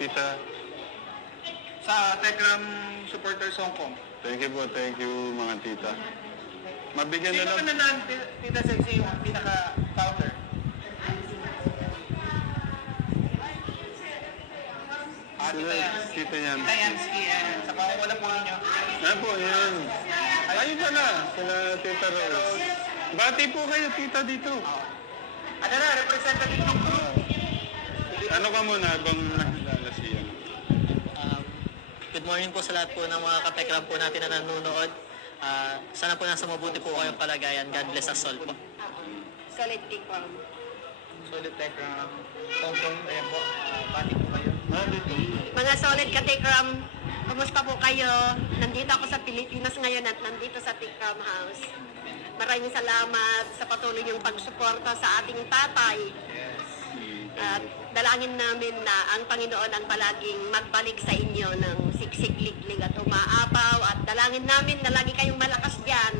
Tita. Sa Tekram Supporters Hong Kong. Thank you mga tita. Mabigyan na Sino lang. ka na Tita Sexy yung pinaka-counter? Sila, tita yan. Tita Yansky and saka wala po ninyo. Ano po, yan. Ayun pala, sila Tita Rose. Bati po kayo, tita, dito. Ano na, representative ng group. Ano ka muna, bang nakilala siya? Good morning po sa lahat po ng mga katekram po natin na nanonood. Sana po nasa mabuti po kayong kalagayan. God bless us all po. Solid Tikram. Solid Tekram. Hong Kong, ayan po. Bati po kayo. Dito. Mga solid ka-Tikram, kumusta po kayo? Nandito ako sa Pilipinas ngayon at nandito sa Tikram House. Maraming salamat sa patuloy niyong pagsuporta sa ating tatay. At dalangin namin na ang Panginoon ang palaging magbalik sa inyo ng siksik, liglig at umaapaw. At dalangin namin na lagi kayong malakas dyan.